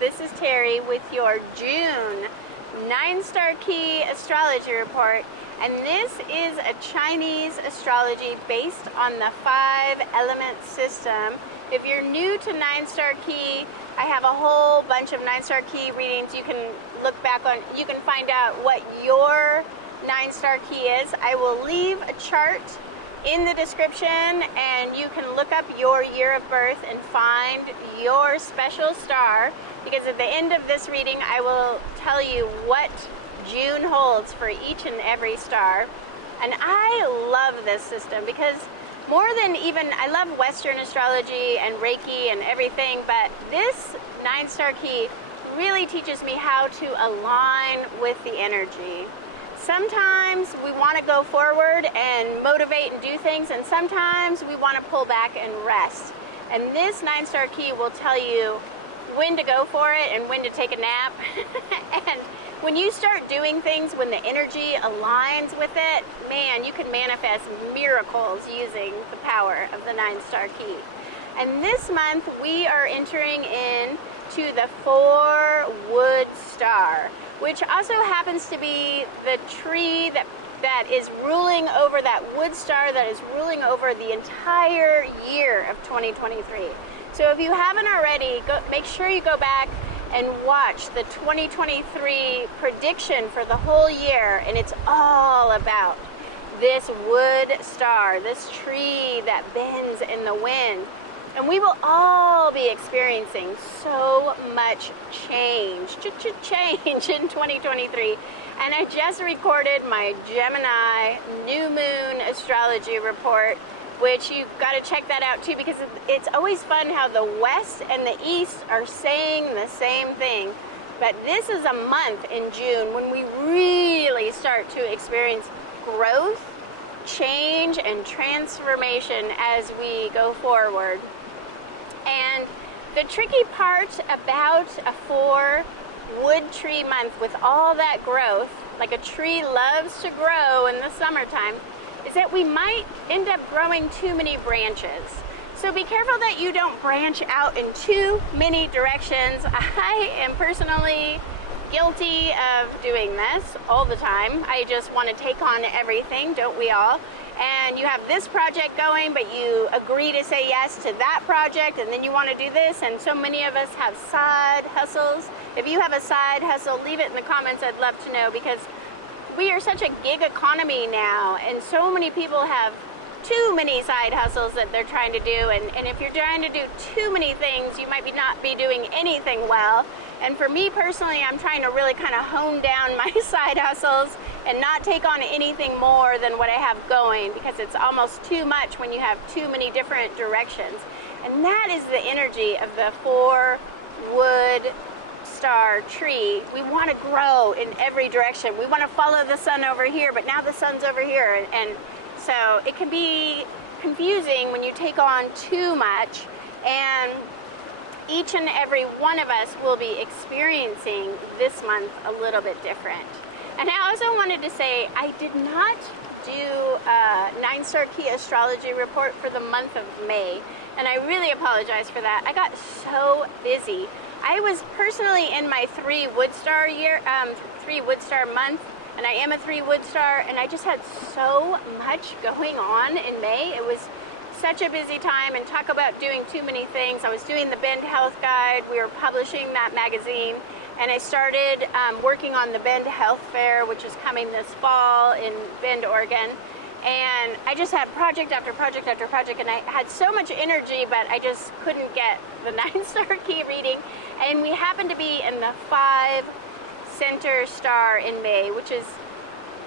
This is Terry with your June 9 Star Ki Astrology Report, and this is a Chinese astrology based on the 5-element system. If you're new to 9 Star Ki, I have a whole bunch of 9 Star Ki readings. You can look back on, you can find out what your 9 Star Ki is. I will leave a chart in the description, and you can look up your year of birth and find your special star, because at the end of this reading I will tell you what June holds for each and every star. And I love this system because more than even, I love Western astrology and Reiki and everything, but this 9 Star Ki really teaches me how to align with the energy. Sometimes we want to go forward and motivate and do things, and sometimes we want to pull back and rest. And this 9 Star Ki will tell you when to go for it and when to take a nap. And when you start doing things when the energy aligns with it, man, you can manifest miracles using the power of the 9 Star Ki. And this month we are entering into the 4-wood star, which also happens to be the tree that is ruling over, that wood star that is ruling over the entire year of 2023. So if you haven't already, make sure you go back and watch the 2023 prediction for the whole year, and it's all about this wood star, this tree that bends in the wind. And we will all be experiencing so much change in 2023. And I just recorded my Gemini new moon astrology report, which you've got to check that out too, because it's always fun how the West and the East are saying the same thing. But this is a month in June when we really start to experience growth, change, and transformation as we go forward. And the tricky part about a 4-wood tree month with all that growth, like a tree loves to grow in the summertime, is that we might end up growing too many branches. So be careful that you don't branch out in too many directions. I am personally guilty of doing this all the time. I just want to take on everything, don't we all? And you have this project going, but you agree to say yes to that project, and then you want to do this, and so many of us have side hustles. If you have a side hustle, leave it in the comments. I'd love to know, because we are such a gig economy now, and so many people have too many side hustles that they're trying to do, and if you're trying to do too many things, you might not be doing anything well. And for me personally, I'm trying to really kind of hone down my side hustles and not take on anything more than what I have going, because it's almost too much when you have too many different directions. And that is the energy of the 4-wood star tree. We want to grow in every direction. We want to follow the sun over here, but now the sun's over here, and so it can be confusing when you take on too much. And each and every one of us will be experiencing this month a little bit different. And I also wanted to say, I did not do a 9 Star Ki Astrology Report for the month of May, and I really apologize for that. I got so busy. I was personally in my 3-wood star year, 3-wood star month, and I am a 3-wood star, and I just had so much going on in May. It was such a busy time, and talk about doing too many things. I was doing the Bend Health Guide. We were publishing that magazine, and I started working on the Bend Health Fair, which is coming this fall in Bend, Oregon. And I just had project after project after project, and I had so much energy, but I just couldn't get the 9 Star Ki reading. And we happened to be in the 5 center star in May, which is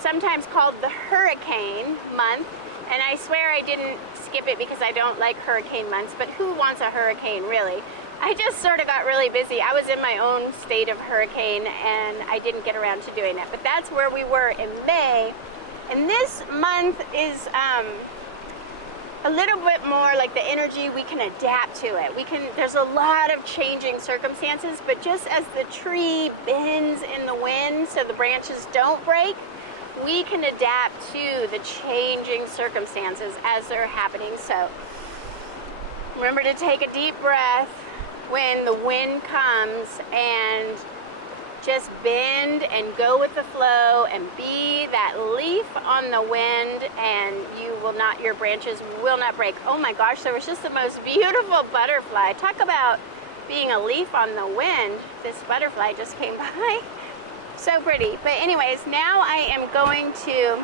sometimes called the hurricane month. And I swear I didn't skip it because I don't like hurricane months, but who wants a hurricane, really? I just sort of got really busy. I was in my own state of hurricane, and I didn't get around to doing it. But that's where we were in May. And this month is a little bit more like the energy, we can adapt to it. There's a lot of changing circumstances, but just as the tree bends in the wind so the branches don't break, we can adapt to the changing circumstances as they're happening. So remember to take a deep breath, when the wind comes, and just bend and go with the flow and be that leaf on the wind, and your branches will not break. Oh my gosh, there was just the most beautiful butterfly. Talk about being a leaf on the wind. This butterfly just came by. So pretty. But anyways, now I am going to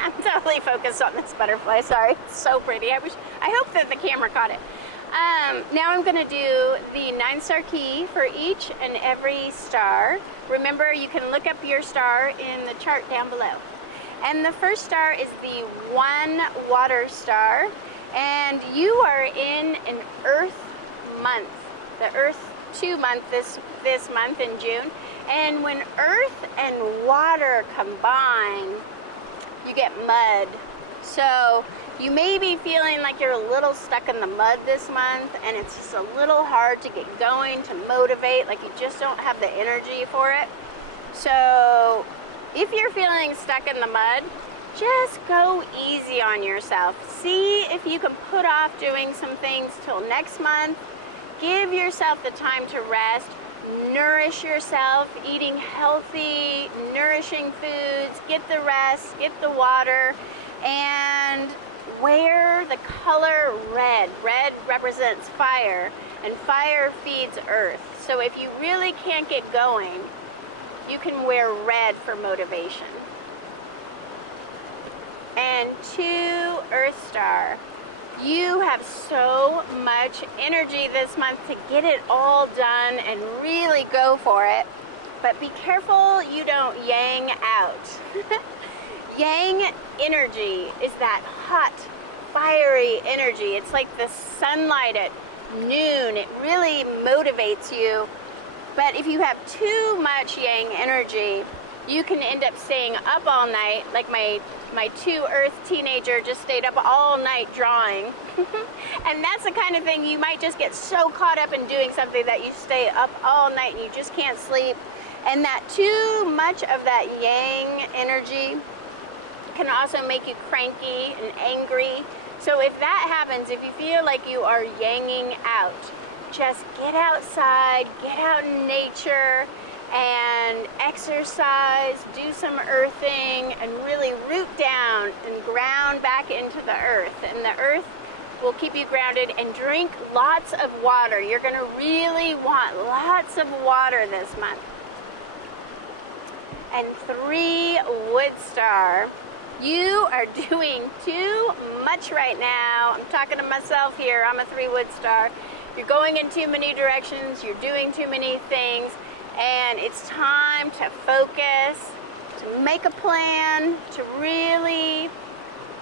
I'm totally focused on this butterfly. Sorry, it's so pretty. I hope that the camera caught it. Now I'm going to do the 9-star key for each and every star. Remember, you can look up your star in the chart down below. And the first star is the 1 water star, and you are in an Earth month, the Earth 2 month this month in June. And when Earth and water combine, you get mud. So you may be feeling like you're a little stuck in the mud this month, and it's just a little hard to get going, to motivate, like you just don't have the energy for it. So if you're feeling stuck in the mud, just go easy on yourself. See if you can put off doing some things till next month. Give yourself the time to rest. Nourish yourself, eating healthy, nourishing foods. Get the rest, get the water, and wear the color red. Red represents fire, and fire feeds earth. So if you really can't get going, you can wear red for motivation. And 2 Earth Star. You have so much energy this month to get it all done and really go for it. But be careful you don't yang out. Yang energy is that hot, fiery energy. It's like the sunlight at noon. It really motivates you. But if you have too much yang energy, you can end up staying up all night, like my 2 Earth teenager just stayed up all night drawing. And that's the kind of thing, you might just get so caught up in doing something that you stay up all night and you just can't sleep. And that too much of that yang energy can also make you cranky and angry. So if that happens, if you feel like you are yanging out, just get outside, get out in nature, and exercise, do some earthing, and really root down and ground back into the earth. And the earth will keep you grounded. And drink lots of water. You're going to really want lots of water this month. And 3 Wood Star. You are doing too much right now. I'm talking to myself here. I'm a 3 Wood Star. You're going in too many directions. You're doing too many things. And it's time to focus, to make a plan, to really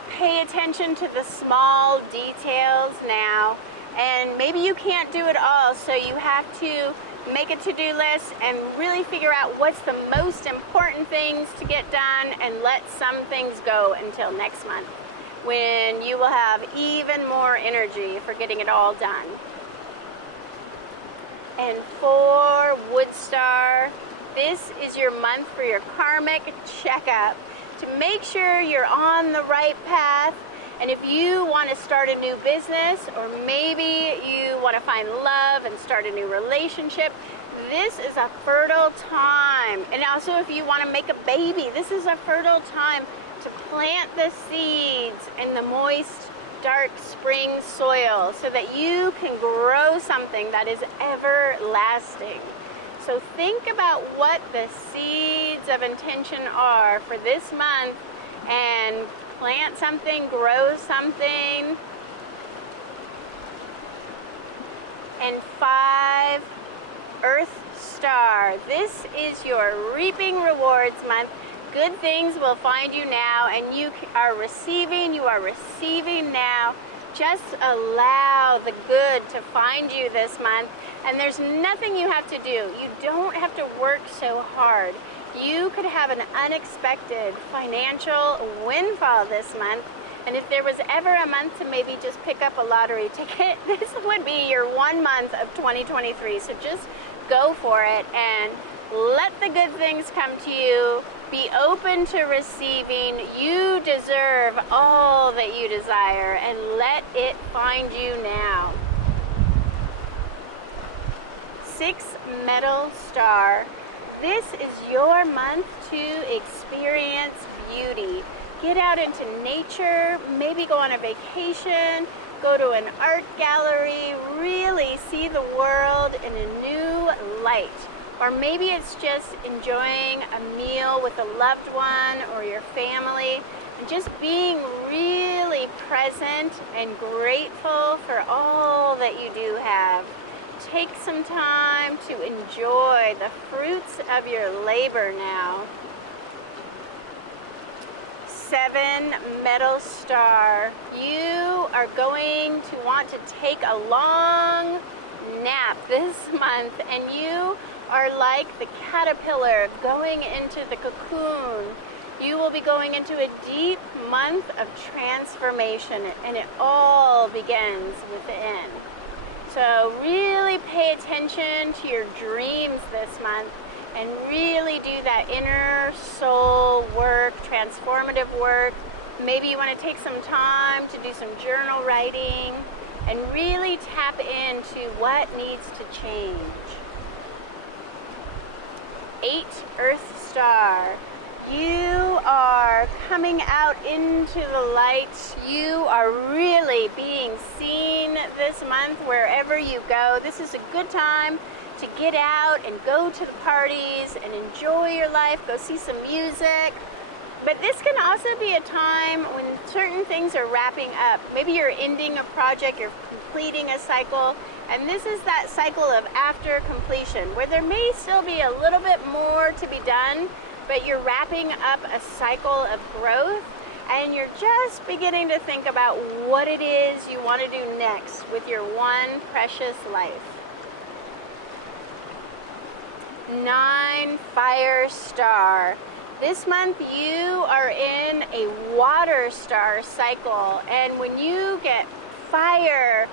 pay attention to the small details now. And maybe you can't do it all, so you have to make a to-do list and really figure out what's the most important things to get done, and let some things go until next month, when you will have even more energy for getting it all done. And 4 Wood Star, this is your month for your karmic checkup to make sure you're on the right path. And if you want to start a new business, or maybe you want to find love and start a new relationship, this is a fertile time. And also if you want to make a baby, this is a fertile time to plant the seeds in the moist, dark spring soil so that you can grow something that is everlasting. So think about what the seeds of intention are for this month, and plant something, grow something. And 5 Earth Star. This is your reaping rewards month. Good things will find you now, and you are receiving now. Just allow the good to find you this month, and there's nothing you have to do. You don't have to work so hard. You could have an unexpected financial windfall this month, and if there was ever a month to maybe just pick up a lottery ticket, this would be your 1 month of 2023. So just go for it and let the good things come to you. Be open to receiving. You deserve all that you desire, and let it find you now. 6 metal star. This is your month to experience beauty. Get out into nature, maybe go on a vacation, go to an art gallery, really see the world in a new light. Or maybe it's just enjoying a meal with a loved one or your family, and just being really present and grateful for all that you do have. Take some time to enjoy the fruits of your labor now. 7 metal star. You are going to want to take a long nap this month, and you are like the caterpillar going into the cocoon. You will be going into a deep month of transformation, and it all begins within. So really pay attention to your dreams this month, and really do that inner soul work, transformative work. Maybe you want to take some time to do some journal writing and really tap into what needs to change. 8 Earth Star. You are coming out into the light. You are really being seen this month wherever you go. This is a good time to get out and go to the parties and enjoy your life, go see some music. But this can also be a time when certain things are wrapping up. Maybe you're ending a project, you're completing a cycle, and this is that cycle of after completion, where there may still be a little bit more to be done, but you're wrapping up a cycle of growth, and you're just beginning to think about what it is you want to do next with your one precious life. 9 Fire Star. This month you are in a water star cycle, and when you get fire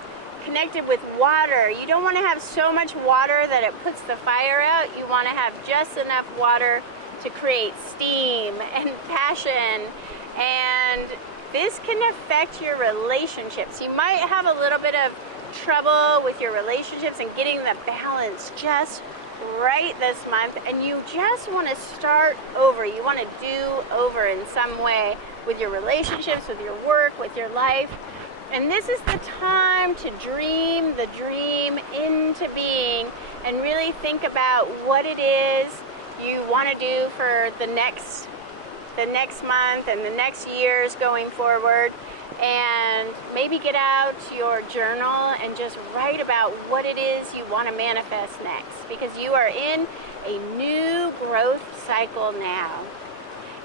connected with water, you don't want to have so much water that it puts the fire out. You want to have just enough water to create steam and passion, and this can affect your relationships. You might have a little bit of trouble with your relationships and getting the balance just right this month, and you just want to start over. You want to do over in some way with your relationships, with your work, with your life. And this is the time to dream the dream into being and really think about what it is you want to do for the next month and the next years going forward. And maybe get out your journal and just write about what it is you want to manifest next, because you are in a new growth cycle now.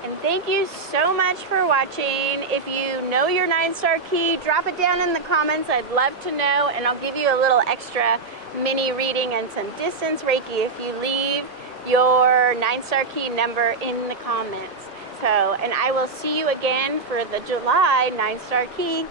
And thank you so much for watching. If you know your 9-star key, drop it down in the comments. I'd love to know, and I'll give you a little extra mini reading and some distance Reiki if you leave your 9-star key number in the comments. And I will see you again for the July 9-star key.